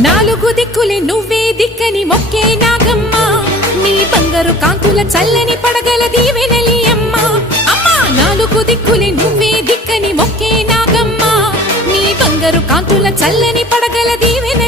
నాలుగు దిక్కులే నువ్వే దిక్కని మొక్కే నాగమ్మ నీ బంగారు కాంతుల చల్లని పడగల దీవెనలి అమ్మ అమ్మా నాలుగు దిక్కులే నువ్వే దిక్కని మొక్కే నాగమ్మ నీ బంగారు కాంతుల చల్లని పడగల దీవెన